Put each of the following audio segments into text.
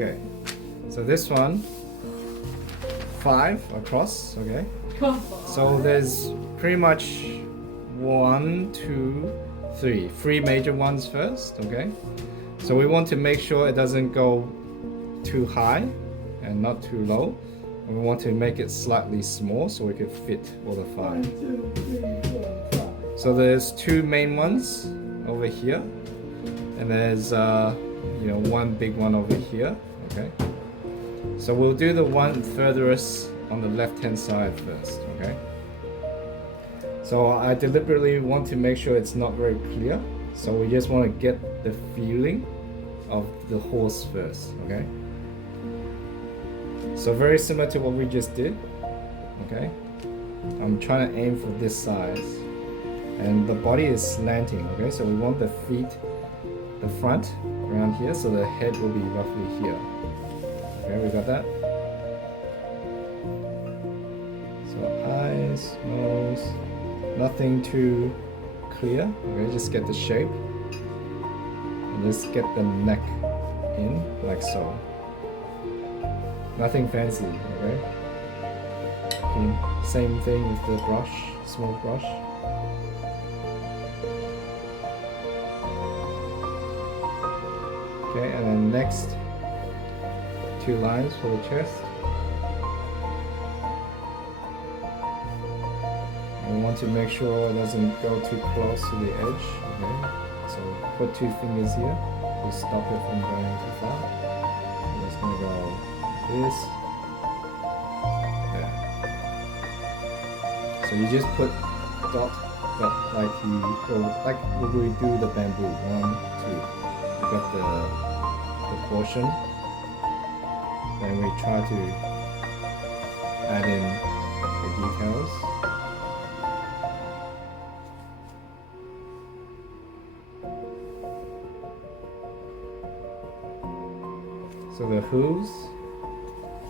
Okay, so this one 5 across. Okay, so there's pretty much 1, 2, 3 major ones first. Okay, so we want to make sure it doesn't go too high and not too low. And we want to make it slightly small so we could fit all the 5. 1, 2, 3, 4, 5. So there's 2 main ones over here, and there's one big one over here. Okay, so we'll do the one furthest on the left hand side first. Okay, so I deliberately want to make sure it's not very clear, so we just want to get the feeling of the horse first. Okay, so very similar to what we just did. Okay, I'm trying to aim for this size, and the body is slanting. Okay, so we want the feet, the front around here, so the head will be roughly here. Okay, we got that? So eyes, nose, nothing too clear. Okay, just get the shape. And let's get the neck in, like so. Nothing fancy, okay? Okay, same thing with the brush, small brush. Okay, and then next 2 lines for the chest. And we want to make sure it doesn't go too close to the edge. Okay, so put 2 fingers here to stop it from going too far. I'm just gonna go this. There. So you just put dot like you go like when we do the bamboo. 1, 2. You got the portion. Then we try to add in the details. So the hooves,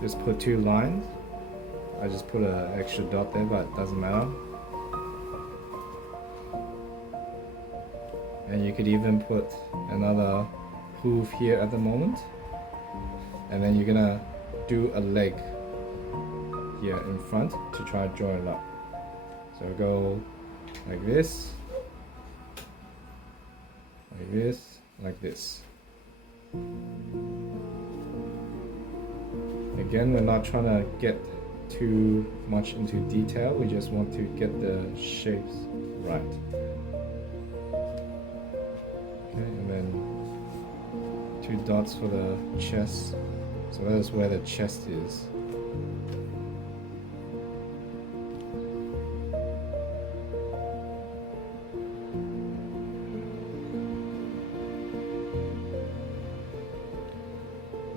just put 2 lines. I just put an extra dot there, but it doesn't matter. And you could even put another hoof here at the moment. And then you're gonna do a leg here in front to try to join it up. So go like this, like this, like this. Again, we're not trying to get too much into detail, we just want to get the shapes right. Okay, and then 2 dots for the chest. So that is where the chest is.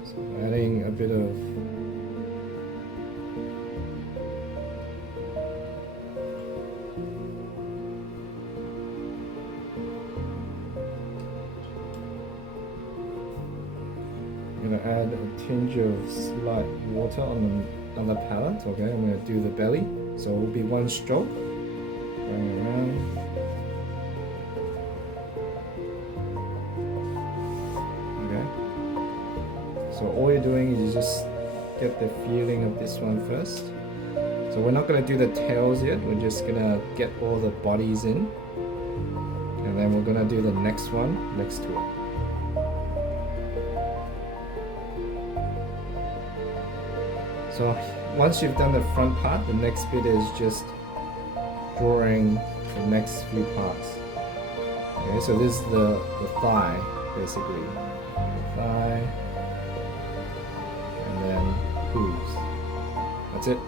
So adding a bit of I'm going to add a tinge of slight water on the palette. Okay, I'm going to do the belly. So it will be 1 stroke going around. Okay. So all you're doing is you just get the feeling of this one first. So we're not going to do the tails yet. We're just going to get all the bodies in. And then we're going to do the next one next to it. So once you've done the front part, the next bit is just drawing the next few parts. Okay, so this is the thigh, basically. The thigh, and then hooves. That's it.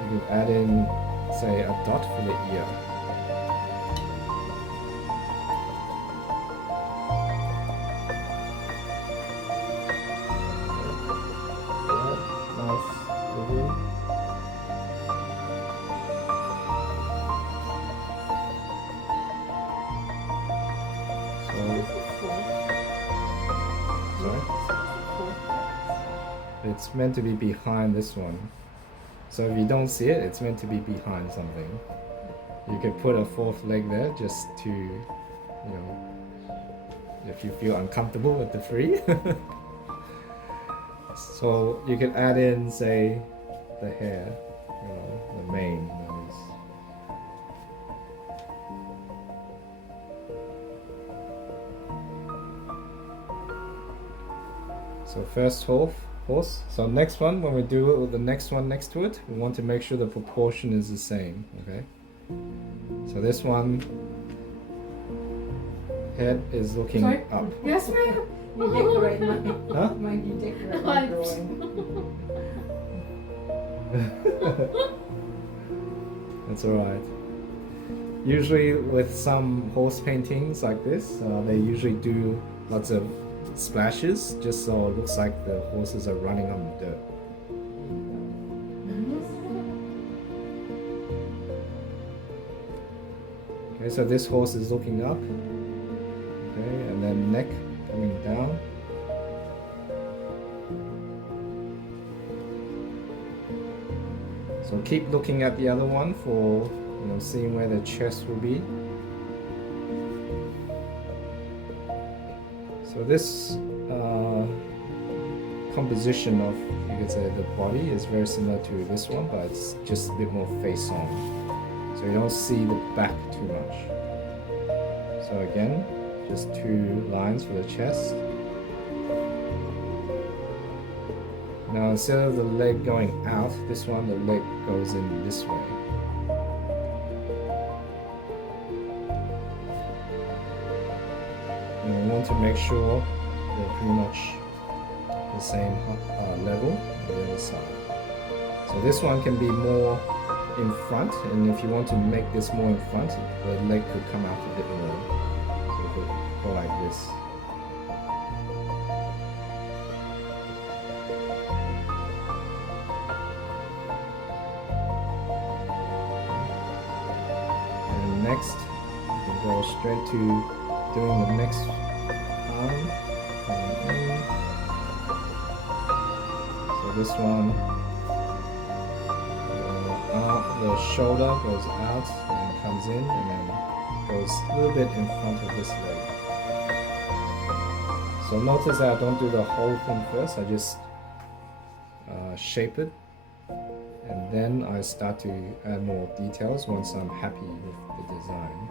You could add in, say, a dot for the ear. It's meant to be behind this one. So if you don't see it, it's meant to be behind something. You could put a fourth leg there just to, if you feel uncomfortable with the three. So you can add in, say, the hair, the mane. That is. So first horse. So next one, when we do it with the next one next to it, we want to make sure the proportion is the same, okay? So this one, head is looking Sorry? up. Yes, ma'am. You decorate my, Huh? you decorate my drawing. That's alright. Usually with some horse paintings like this, they usually do lots of splashes just so it looks like the horses are running on the dirt. Okay, so this horse is looking up. Okay, and then neck coming down. So keep looking at the other one for seeing where the chest will be. So this composition of, you could say, the body is very similar to this one, but it's just a bit more face on. So you don't see the back too much. So again, just 2 lines for the chest. Now instead of the leg going out, this one, the leg goes in this way. And we want to make sure they're pretty much the same level on the other side. So this one can be more in front, and if you want to make this more in front, the leg could come out a bit more. So it could go like this. And next, you can go straight to doing the next arm. So this one, the shoulder goes out and comes in, and then goes a little bit in front of this leg. So notice that I don't do the whole thing first, I just shape it, and then I start to add more details once I'm happy with the design.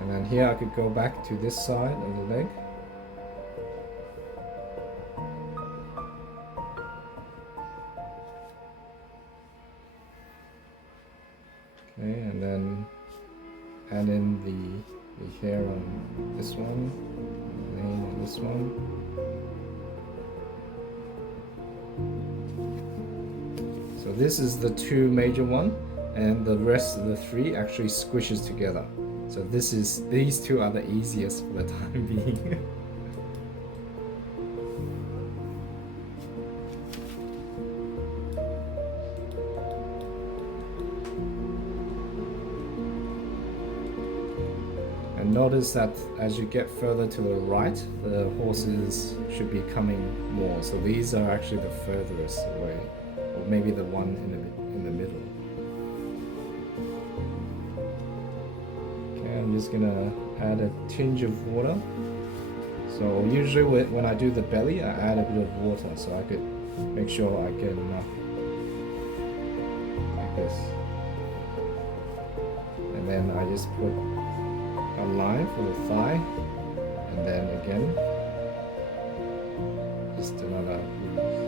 And then here I could go back to this side of the leg. Okay, and then add in the hair on this one, the mane on this one. So this is the 2 major one, and the rest of the 3 actually squishes together. So these 2 are the easiest for the time being. And notice that as you get further to the right, the horses should be coming more. So these are actually the furthest away, or maybe the one in the middle. I'm just gonna add a tinge of water. So usually when I do the belly, I add a bit of water so I could make sure I get enough, like this. And then I just put a line for the thigh, and then again, just another loose.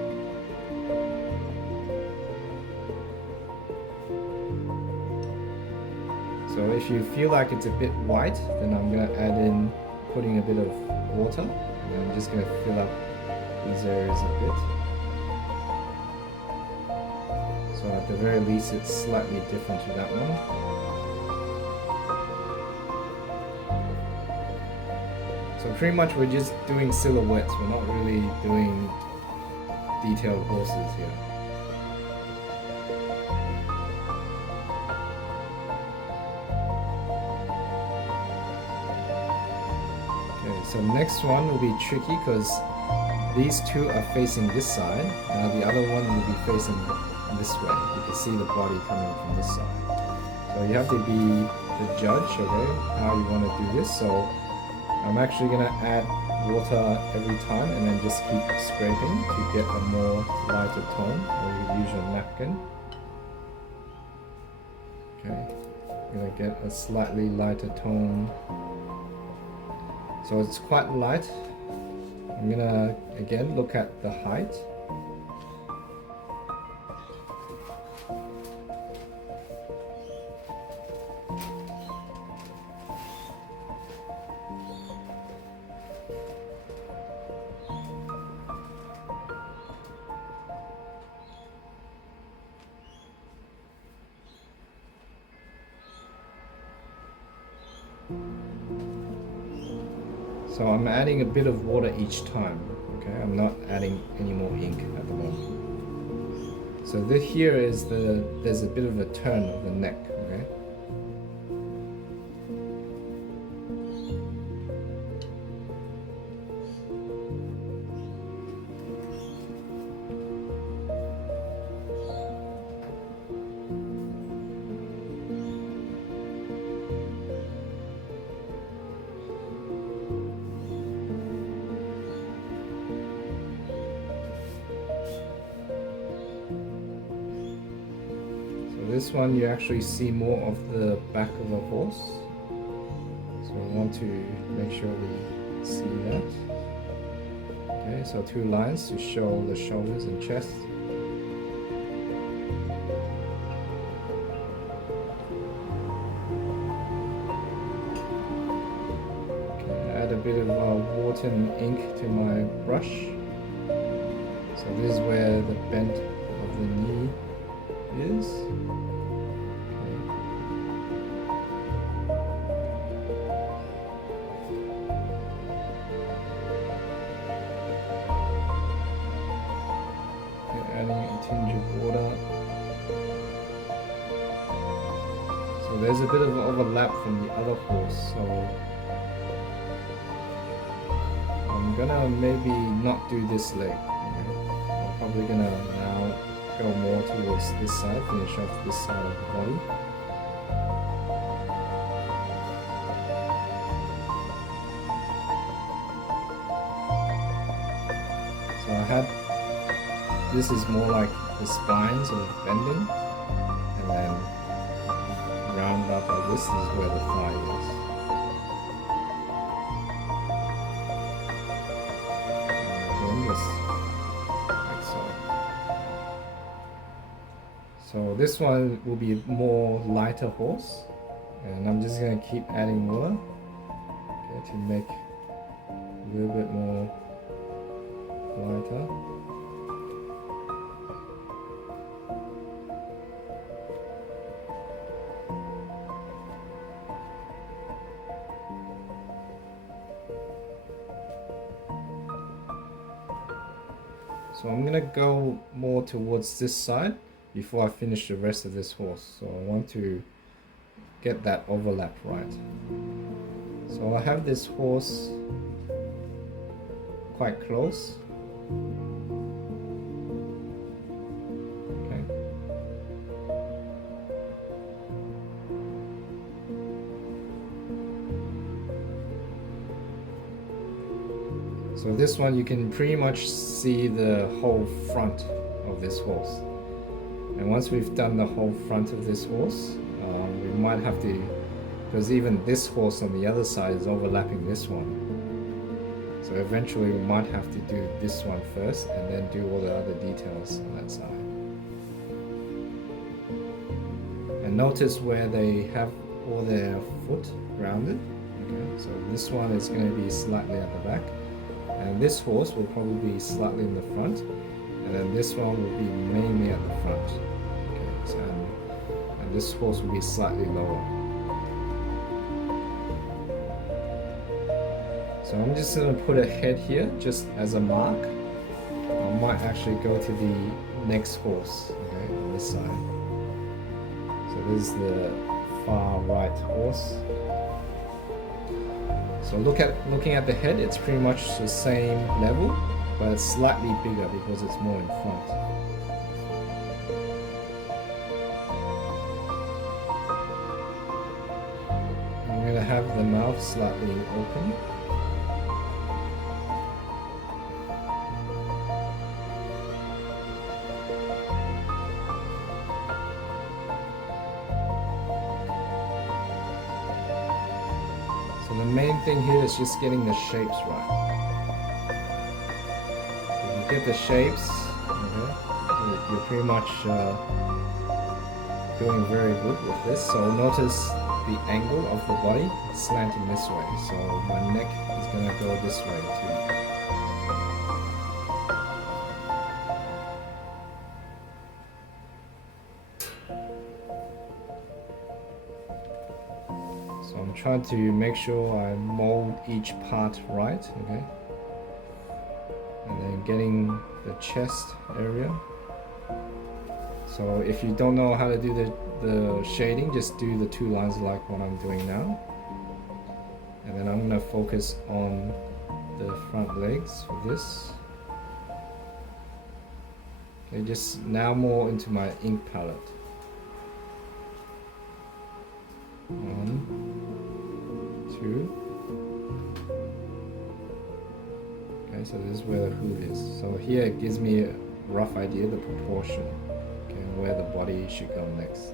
So if you feel like it's a bit white, then I'm going to add in putting a bit of water, and I'm just going to fill up these areas a bit. So at the very least it's slightly different to that one. So pretty much we're just doing silhouettes, we're not really doing detailed horses here. so next one will be tricky because these two are facing this side. Now the other one will be facing this way. You can see the body coming from this side. So you have to be the judge, okay, how you want to do this. So I'm actually going to add water every time and then just keep scraping to get a more lighter tone, or you use your napkin. Okay, I'm going to get a slightly lighter tone. So it's quite light. I'm going to again look at the height. So I'm adding a bit of water each time, okay? I'm not adding any more ink at the moment. So this here is there's a bit of a turn of the neck, okay? This one you actually see more of the back of the horse, so we want to make sure we see that. Okay, so 2 lines to show the shoulders and chest. Okay, add a bit of water and ink to my brush. So this is where the bend of the knee is. Adding a tinge of water. So there's a bit of overlap from the other horse, so I'm gonna maybe not do this leg. Okay? I'm probably gonna now go more towards this side, finish off this side of the body. So I had, this is more like the spine sort of bending, and then round up like this is where the thigh is. And then just like so. So this one will be more lighter horse, and I'm just going to keep adding water, okay, to make a little bit more lighter. So I'm gonna go more towards this side before I finish the rest of this horse. So I want to get that overlap right. So I have this horse quite close. Okay. So this one you can pretty much see the whole front of this horse. And once we've done the whole front of this horse, we might have to, because even this horse on the other side is overlapping this one. So eventually we might have to do this one first and then do all the other details on that side. And notice where they have all their foot rounded. Okay, so this one is going to be slightly at the back. And this horse will probably be slightly in the front, and then this one will be mainly at the front. Okay, so, and this horse will be slightly lower. So I'm just going to put a head here just as a mark. I might actually go to the next horse, okay, on this side. So this is the far right horse. So looking at the head, it's pretty much the same level, but it's slightly bigger because it's more in front. I'm going to have the mouth slightly open. So the main thing here is just getting the shapes right. If you get the shapes, okay, you're pretty much doing very good with this. So notice the angle of the body slanting this way. So my neck is going to go this way too. So I'm trying to make sure I mold each part right, okay? And then getting the chest area. So if you don't know how to do the shading, just do the 2 lines like what I'm doing now. And then I'm going to focus on the front legs for this. Okay, just now more into my ink palette. 1, 2. Okay, so this is where the hood is. So here it gives me a rough idea, the proportion, okay, and where the body should go next.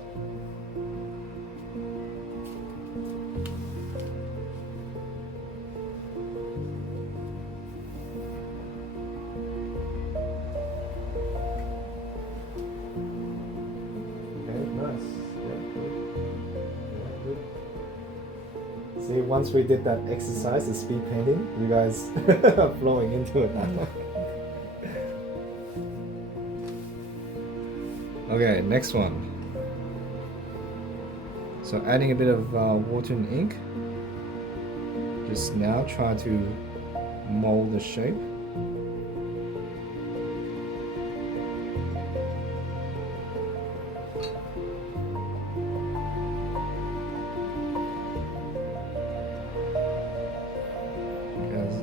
See, once we did that exercise, the speed painting, you guys are flowing into it now. Okay, next one. So adding a bit of water and ink. Just now try to mold the shape.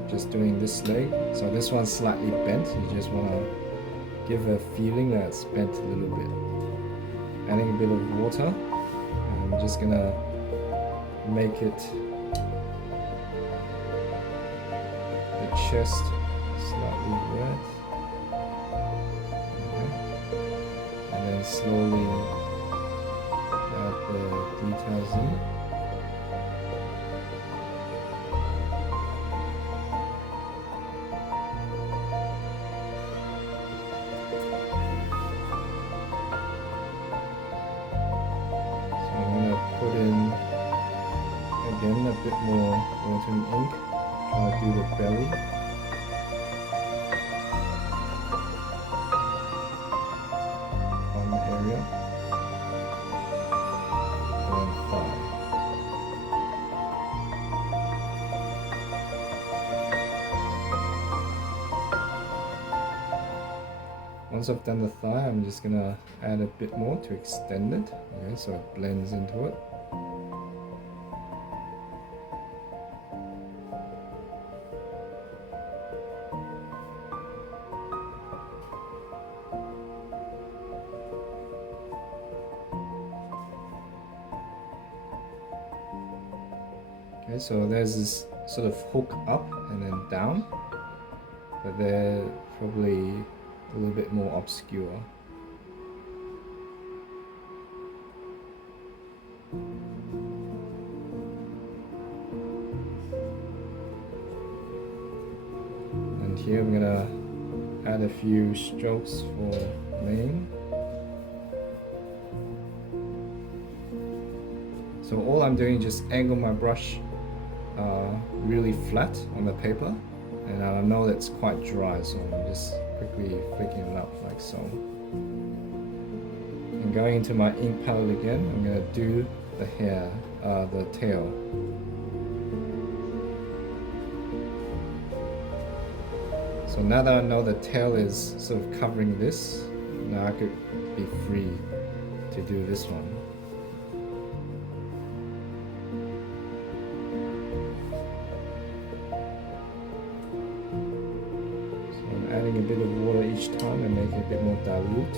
Just doing this leg. So this one's slightly bent. You just want to give a feeling that it's bent a little bit. Adding a bit of water. And I'm just gonna make it the chest slightly red. Okay. And then slowly add the details in. Put in again a bit more water and ink. Try to do the belly. Arm area. And thigh. Once I've done the thigh, I'm just gonna add a bit more to extend it. Okay, so it blends into it. Okay, so there's this sort of hook up and then down, but they're probably a little bit more obscure. And here I'm gonna add a few strokes for mane. So all I'm doing is just angle my brush really flat on the paper, and I know that's quite dry, so I'm just quickly flicking it up like so. And going into my ink palette again, I'm going to do the hair, the tail. So now that I know the tail is sort of covering this, now I could be free to do this one. a bit of water each time and make it a bit more dilute.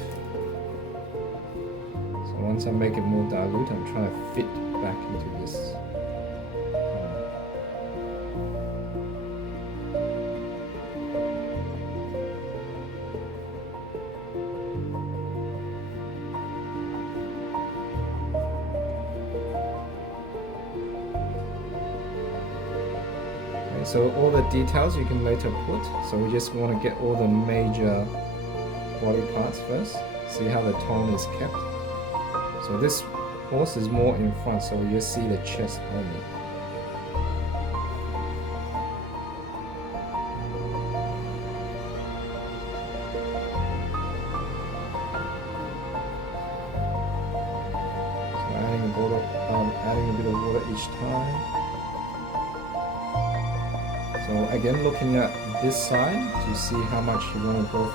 So once I make it more dilute, I'm trying to fit back into this. So all the details you can later put. So we just want to get all the major body parts first. See how the tone is kept. So this horse is more in front, so we just see the chest only. So adding a bit of water each time. So again, looking at this side to see how much you want to go,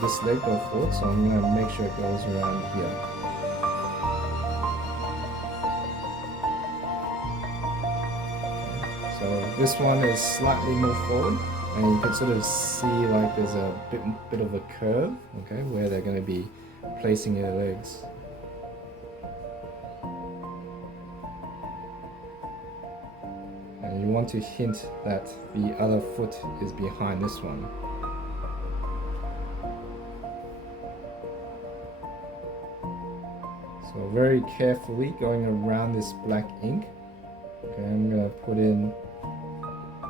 this leg go forward. So I'm going to make sure it goes around here. So this one is slightly more forward, and you can sort of see like there's a bit of a curve, okay, where they're going to be placing their legs. And you want to hint that the other foot is behind this one. So very carefully going around this black ink. Okay, I'm going to put in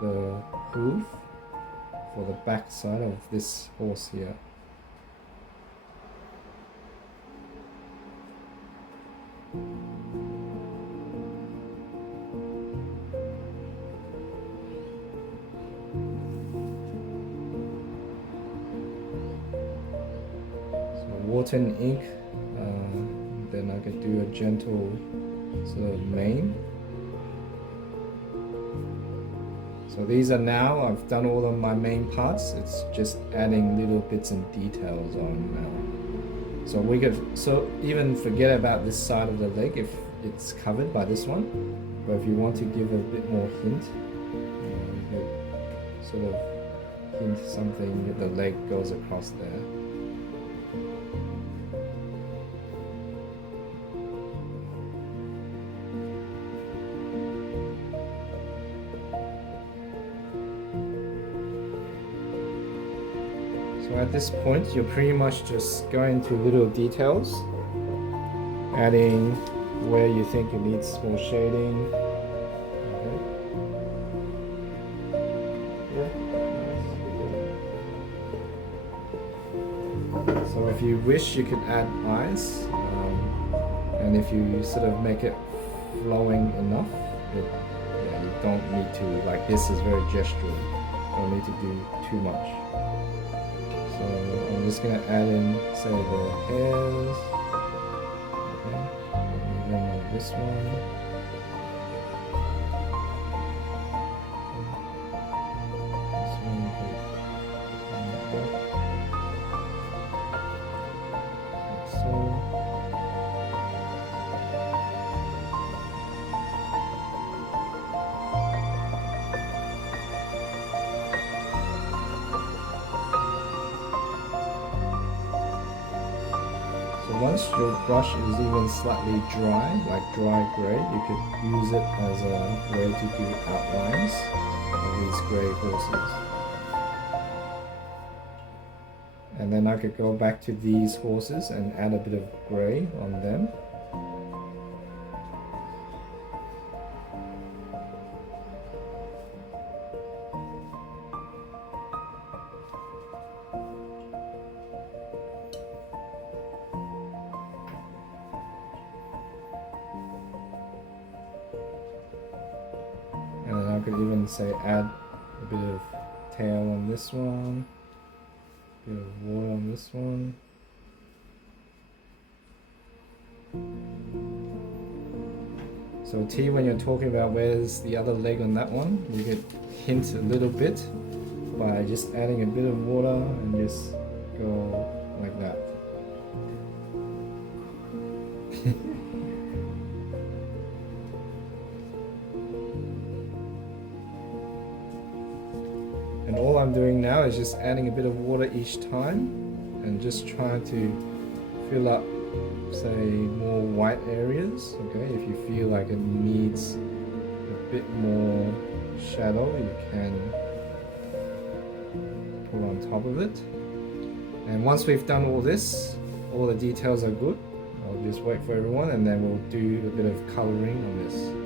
the hoof for the back side of this horse here. Water and ink, then I could do a gentle sort of mane. So these are now, I've done all of my main parts, it's just adding little bits and details on now. So we could even forget about this side of the leg if it's covered by this one, but if you want to give a bit more hint, you could sort of hint something that the leg goes across there. So at this point, you're pretty much just going to little details, adding where you think it needs more shading. Okay. Yeah. So if you wish, you could add eyes, and if you sort of make it flowing enough, you don't need to, like this is very gestural, don't need to do too much. So I'm just going to add in, say, the hairs, okay, and even on this one. This one you could like so. Once your brush is even slightly dry, like dry grey, you could use it as a way to do outlines of these grey horses. And then I could go back to these horses and add a bit of grey on them. And then I could even say add a bit of tail on this one, a bit of water on this one. So T, when you're talking about where's the other leg on that one, you could hint a little bit by just adding a bit of water and just go like that. And all I'm doing now is just adding a bit of water each time and just trying to fill up, say, more white areas. Okay, if you feel like it needs a bit more shadow, you can put on top of it. And once we've done all this, all the details are good, I'll just wait for everyone and then we'll do a bit of coloring on this.